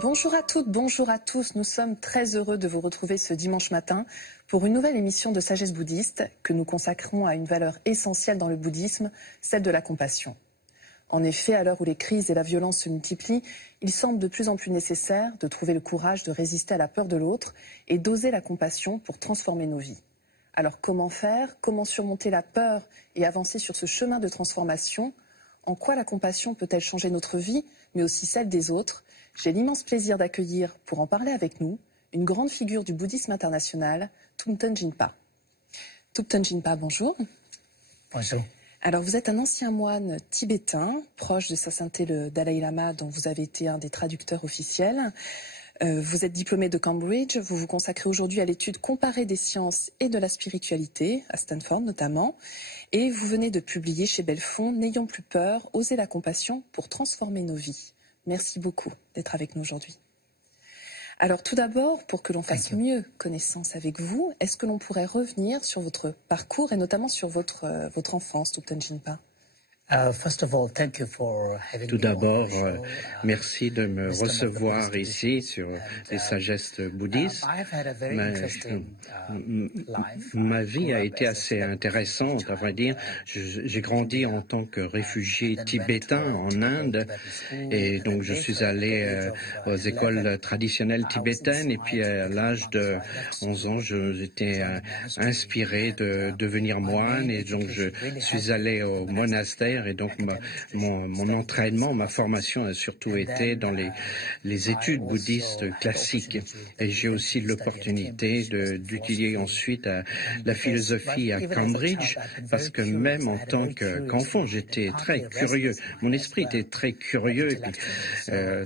Bonjour à toutes, bonjour à tous. Nous sommes très heureux de vous retrouver ce dimanche matin pour une nouvelle émission de Sagesse bouddhiste que nous consacrons à une valeur essentielle dans le bouddhisme, celle de la compassion. En effet, à l'heure où les crises et la violence se multiplient, il semble de plus en plus nécessaire de trouver le courage de résister à la peur de l'autre et d'oser la compassion pour transformer nos vies. Alors comment faire? Comment surmonter la peur et avancer sur ce chemin de transformation? En quoi la compassion peut-elle changer notre vie, mais aussi celle des autres? J'ai l'immense plaisir d'accueillir, pour en parler avec nous, une grande figure du bouddhisme international, Thupten Jinpa. Thupten Jinpa, bonjour. Bonjour. Alors, vous êtes un ancien moine tibétain, proche de Sa Sainteté le Dalai Lama, dont vous avez été un des traducteurs officiels. Vous êtes diplômé de Cambridge, vous vous consacrez aujourd'hui à l'étude comparée des sciences et de la spiritualité, à Stanford notamment, et vous venez de publier chez Belfond « N'ayons plus peur, oser la compassion pour transformer nos vies ». Merci beaucoup d'être avec nous aujourd'hui. Alors tout d'abord, pour que l'on fasse mieux connaissance avec vous, est-ce que l'on pourrait revenir sur votre parcours et notamment sur votre enfance, Thupten Jinpa? Tout d'abord, merci de me recevoir ici sur les sagesses bouddhistes. Ma vie a été assez intéressante, à vrai dire. J'ai grandi en tant que réfugié tibétain en Inde et donc je suis allé aux écoles traditionnelles tibétaines et puis à l'âge de 11 ans, j'étais inspiré de devenir moine et donc je suis allé au monastère. Et donc mon entraînement, ma formation a surtout été dans les études bouddhistes classiques. Et j'ai aussi l'opportunité d'étudier ensuite la philosophie à Cambridge, parce que même en tant qu'enfant, j'étais très curieux. Mon esprit était très curieux,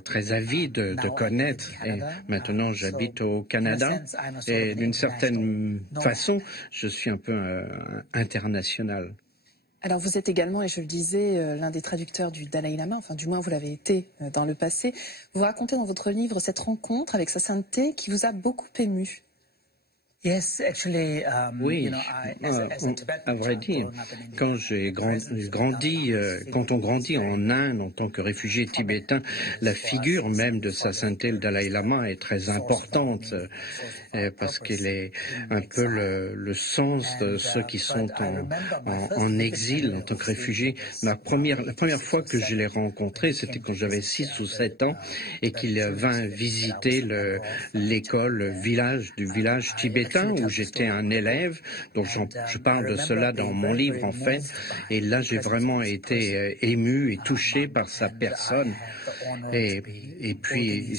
très avide de connaître. Et maintenant, j'habite au Canada. Et d'une certaine façon, je suis un peu international. Alors vous êtes également, et je le disais, l'un des traducteurs du Dalai Lama, enfin du moins vous l'avez été dans le passé. Vous racontez dans votre livre cette rencontre avec Sa Sainteté qui vous a beaucoup ému. Oui, à vrai dire, quand quand on grandit en Inde en tant que réfugié tibétain, la figure même de Sa Sainteté le Dalai Lama est très importante parce qu'il est un peu le sens de ceux qui sont en exil en tant que réfugiés. La première fois que je l'ai rencontré, c'était quand j'avais 6 ou 7 ans et qu'il vint visiter l'école, du village tibétain où j'étais un élève, donc je parle de cela dans mon livre en fait, et là j'ai vraiment été ému et touché par sa personne, et puis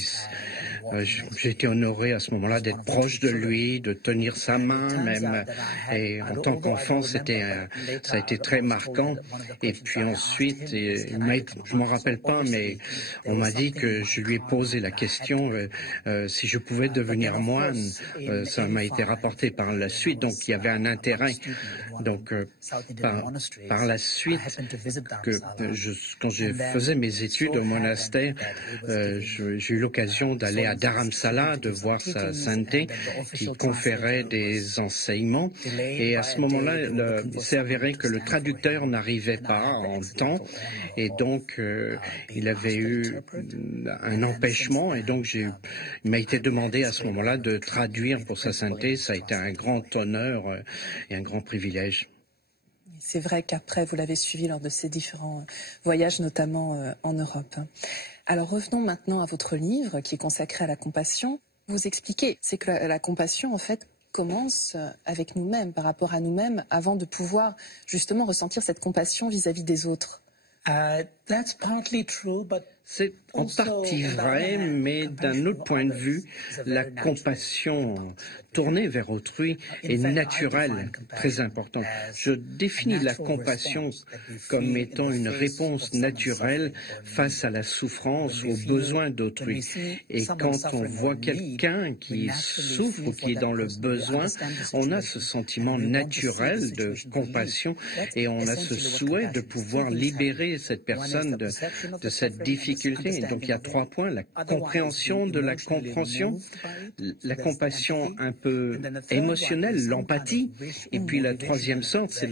j'ai été honoré à ce moment-là d'être proche de lui, de tenir sa main même, et en tant qu'enfant ça a été très marquant. Et puis ensuite, je m'en rappelle pas, mais on m'a dit que je lui ai posé la question si je pouvais devenir moine. Ça m'a été rapporté par la suite, donc il y avait un intérêt. Donc par la suite, quand je faisais mes études au monastère, j'ai eu l'occasion d'aller à Dharamsala, de voir Sa Sainteté qui conférait des enseignements, et à ce moment-là, il s'est avéré que le traducteur n'arrivait pas en temps, et donc il avait eu un empêchement, et donc il m'a été demandé à ce moment-là de traduire pour Sa Sainteté. Ça a été un grand honneur et un grand privilège. C'est vrai qu'après, vous l'avez suivi lors de ces différents voyages, notamment en Europe. Alors revenons maintenant à votre livre qui est consacré à la compassion. Vous expliquez, c'est que la compassion, en fait, commence avec nous-mêmes, par rapport à nous-mêmes, avant de pouvoir justement ressentir cette compassion vis-à-vis des autres. C'est en partie vrai, mais d'un autre point de vue, la compassion tournée vers autrui est naturelle, très importante. Je définis la compassion comme étant une réponse naturelle face à la souffrance, aux besoins d'autrui. Et quand on voit quelqu'un qui souffre ou qui est dans le besoin, on a ce sentiment naturel de compassion et on a ce souhait de pouvoir libérer cette personne personnes de cette difficulté. Donc il y a 3 points, la compréhension de la compréhension, la compassion un peu émotionnelle, l'empathie, et puis la troisième sorte, c'est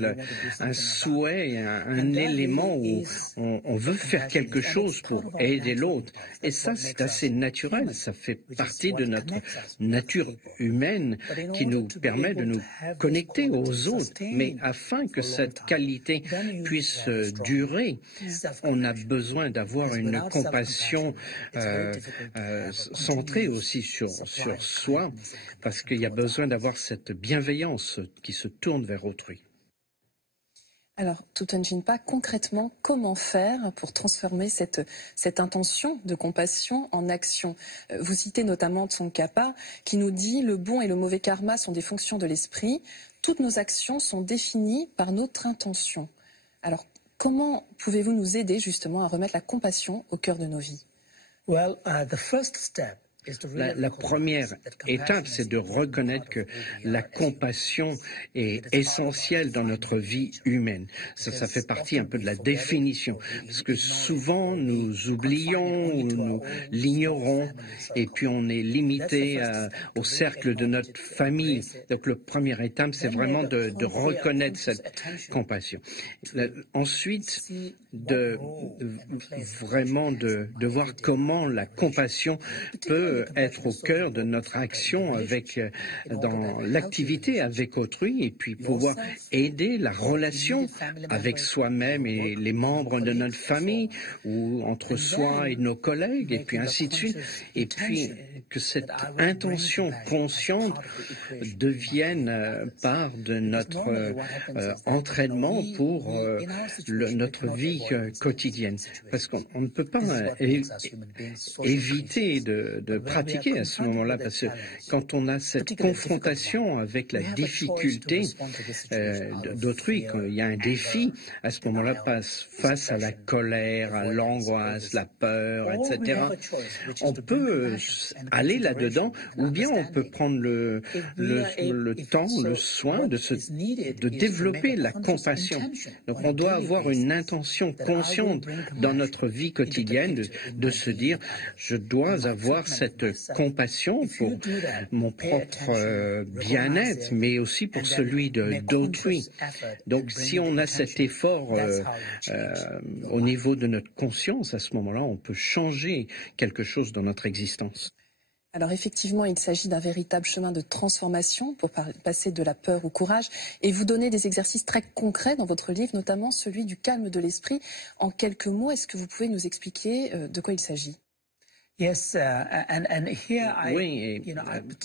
un souhait, un élément où on veut faire quelque chose pour aider l'autre. Et ça, c'est assez naturel, ça fait partie de notre nature humaine qui nous permet de nous connecter aux autres. Mais afin que cette qualité puisse durer, on a besoin d'avoir une compassion centrée aussi sur soi, parce qu'il y a besoin d'avoir cette bienveillance qui se tourne vers autrui. Alors, Thupten Jinpa, concrètement, comment faire pour transformer cette intention de compassion en action? Vous citez notamment Tsongkhapa qui nous dit « Le bon et le mauvais karma sont des fonctions de l'esprit. Toutes nos actions sont définies par notre intention. » Alors, comment pouvez-vous nous aider justement à remettre la compassion au cœur de nos vies? La première étape, c'est de reconnaître que la compassion est essentielle dans notre vie humaine. Ça fait partie un peu de la définition, parce que souvent nous oublions ou nous l'ignorons, et puis on est limité au cercle de notre famille. Donc la première étape, c'est vraiment de reconnaître cette compassion. Ensuite, de voir comment la compassion peut être au cœur de notre action dans l'activité avec autrui, et puis pouvoir aider la relation avec soi-même et les membres de notre famille, ou entre soi et nos collègues, et puis ainsi de suite. Et puis que cette intention consciente devienne part de notre entraînement pour notre vie quotidienne. Parce qu'on ne peut pas éviter de pratiquer à ce moment-là, parce que quand on a cette confrontation avec la difficulté d'autrui, quand il y a un défi, à ce moment-là, face à la colère, à l'angoisse, la peur, etc., on peut aller là-dedans, ou bien on peut prendre le temps, le soin de développer la compassion. Donc on doit avoir une intention consciente dans notre vie quotidienne de se dire, je dois avoir cette compassion pour mon propre bien-être, mais aussi pour celui d'autrui. Donc si on a cet effort au niveau de notre conscience, à ce moment-là, on peut changer quelque chose dans notre existence. Alors effectivement, il s'agit d'un véritable chemin de transformation pour passer de la peur au courage, et vous donnez des exercices très concrets dans votre livre, notamment celui du calme de l'esprit. En quelques mots, est-ce que vous pouvez nous expliquer de quoi il s'agit? Oui, et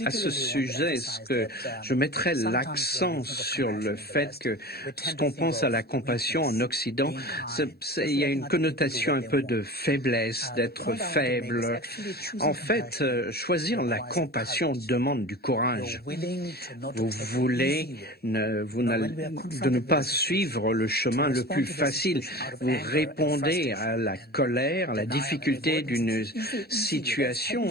à ce sujet, est-ce que je mettrais l'accent sur le fait que quand on pense à la compassion en Occident, il y a une connotation un peu de faiblesse, d'être faible. En fait, choisir la compassion demande du courage. Vous voulez de ne pas suivre le chemin le plus facile. Vous répondez à la colère, à la difficulté d'une situation,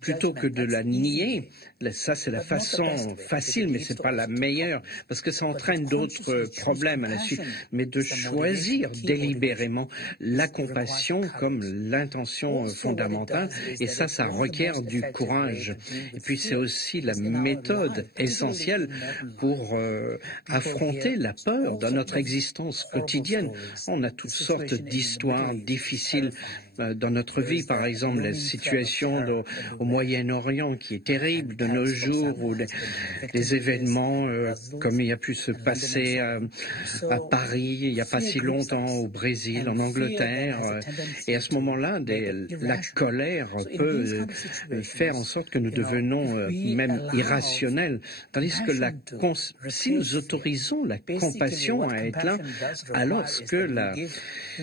plutôt que de la nier. Ça, c'est la façon facile, mais c'est pas la meilleure, parce que ça entraîne d'autres problèmes à la suite. Mais de choisir délibérément la compassion comme l'intention fondamentale, et ça requiert du courage. Et puis c'est aussi la méthode essentielle pour affronter la peur dans notre existence quotidienne. On a toutes sortes d'histoires difficiles dans notre vie, par exemple la situation au Moyen-Orient qui est terrible de nos jours, ou des événements comme il y a pu se passer à Paris il n'y a pas si longtemps, au Brésil, en Angleterre, et à ce moment-là, la colère peut faire en sorte que nous devenons même irrationnels, tandis que si nous autorisons la compassion à être là, alors ce que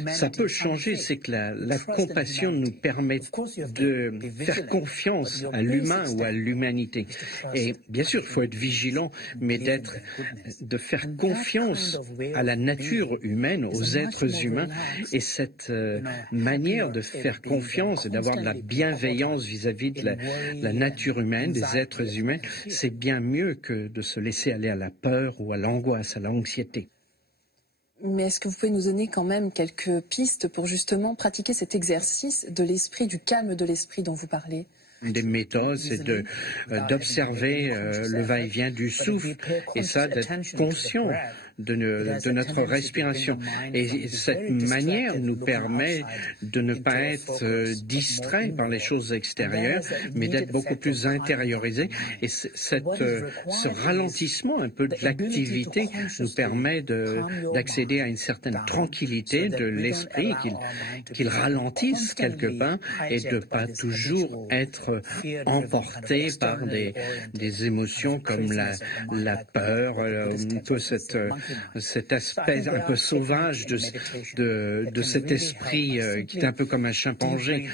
ça peut changer, c'est que la compassion nous permet de faire confiance à l'humain ou à l'humanité. Et bien sûr, il faut être vigilant, mais de faire confiance à la nature humaine, aux êtres humains, et cette manière de faire confiance et d'avoir de la bienveillance vis-à-vis de la nature humaine, des êtres humains, c'est bien mieux que de se laisser aller à la peur ou à l'angoisse, à l'anxiété. Mais est-ce que vous pouvez nous donner quand même quelques pistes pour justement pratiquer cet exercice de l'esprit, du calme de l'esprit dont vous parlez? Une des méthodes, c'est d'observer le va-et-vient du souffle, et ça, d'être conscient de notre respiration. Et cette manière nous permet de ne pas être distrait par les choses extérieures, mais d'être beaucoup plus intériorisé. Et ce ralentissement un peu de l'activité nous permet d'accéder à une certaine tranquillité de l'esprit, qu'il ralentisse quelque part, et de pas toujours être emporté par des émotions comme la peur, un peu cet aspect un peu sauvage de cet esprit qui est un peu comme un chimpanzé.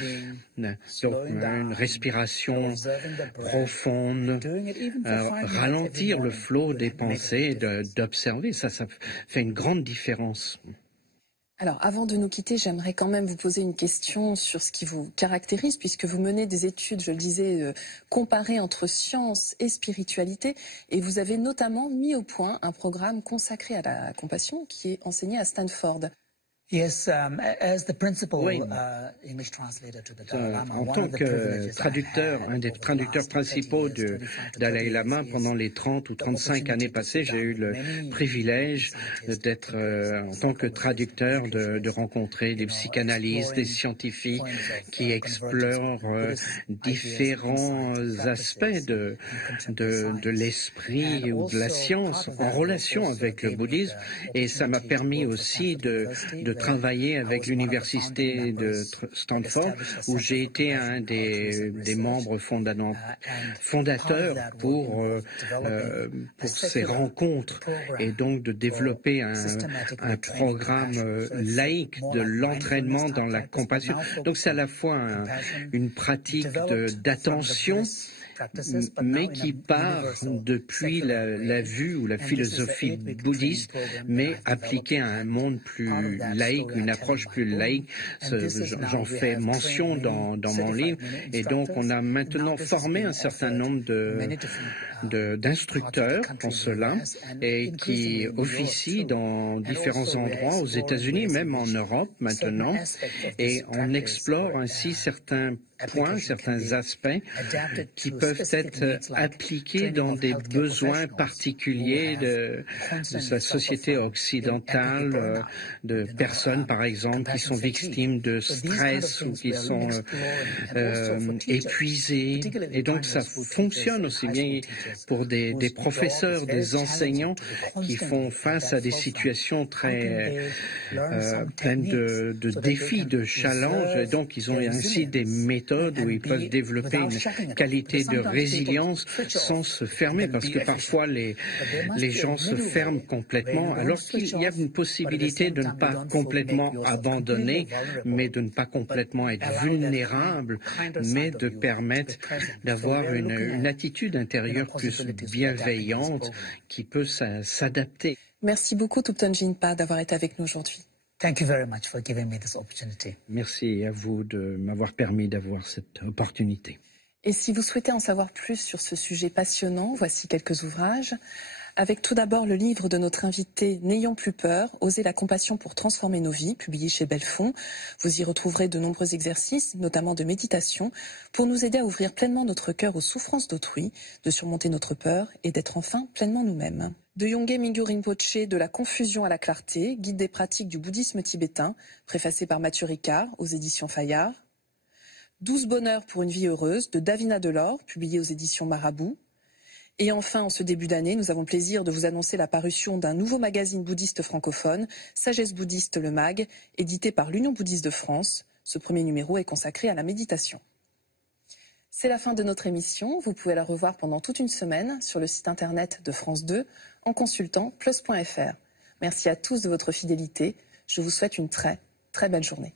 Donc une respiration profonde, ralentir le flot des pensées, d'observer, ça fait une grande différence. Alors, avant de nous quitter, j'aimerais quand même vous poser une question sur ce qui vous caractérise, puisque vous menez des études, je le disais, comparées entre science et spiritualité, et vous avez notamment mis au point un programme consacré à la compassion qui est enseigné à Stanford. Yes, as the principal Oui. English translator to the Dalai Lama, En tant que traducteur, un des traducteurs principaux du Dalai Lama, pendant les 30 ou 35 années passées, j'ai eu le privilège d'être, en tant que traducteur, de rencontrer des psychanalystes, des scientifiques qui explorent différents aspects de l'esprit ou de la science en relation avec le bouddhisme, et ça m'a permis aussi de travailler avec l'université de Stanford, où j'ai été un des membres fondateurs pour ces rencontres, et donc de développer un programme laïque de l'entraînement dans la compassion. Donc c'est à la fois une pratique d'attention, mais qui part depuis la vue ou la philosophie bouddhiste, mais appliquée à un monde plus laïque, une approche plus laïque. J'en fais mention dans mon livre, et donc on a maintenant formé un certain nombre d'instructeurs en cela, et qui officient dans différents endroits aux États-Unis, même en Europe maintenant, et on explore ainsi certains points, certains aspects qui peuvent être appliqués dans des besoins particuliers de la société occidentale, de personnes, par exemple, qui sont victimes de stress ou qui sont épuisées. Et donc, ça fonctionne aussi bien pour des professeurs, des enseignants qui font face à des situations très pleines de défis, de challenges. Et donc, ils ont ainsi des méthodes où ils peuvent développer une qualité de résilience sans se fermer, parce que parfois les gens se ferment complètement, alors qu'il y a une possibilité de ne pas complètement abandonner, mais de ne pas complètement être vulnérable, mais de permettre d'avoir une attitude intérieure plus bienveillante qui peut s'adapter. Merci beaucoup, Thupten Jinpa, d'avoir été avec nous aujourd'hui. Thank you very much for giving me this opportunity. Merci à vous de m'avoir permis d'avoir cette opportunité. Et si vous souhaitez en savoir plus sur ce sujet passionnant, voici quelques ouvrages. Avec tout d'abord le livre de notre invité « N'ayons plus peur, oser la compassion pour transformer nos vies », publié chez Belfond. Vous y retrouverez de nombreux exercices, notamment de méditation, pour nous aider à ouvrir pleinement notre cœur aux souffrances d'autrui, de surmonter notre peur et d'être enfin pleinement nous-mêmes. De Yongey Mingyur Rinpoche, de la confusion à la clarté, guide des pratiques du bouddhisme tibétain, préfacé par Mathieu Ricard aux éditions Fayard. 12 bonheurs pour une vie heureuse, de Davina Delors, publié aux éditions Marabout. Et enfin, en ce début d'année, nous avons le plaisir de vous annoncer la parution d'un nouveau magazine bouddhiste francophone, Sagesse bouddhiste le MAG, édité par l'Union bouddhiste de France. Ce premier numéro est consacré à la méditation. C'est la fin de notre émission. Vous pouvez la revoir pendant toute une semaine sur le site internet de France 2 en consultant plus.fr. Merci à tous de votre fidélité. Je vous souhaite une très, très belle journée.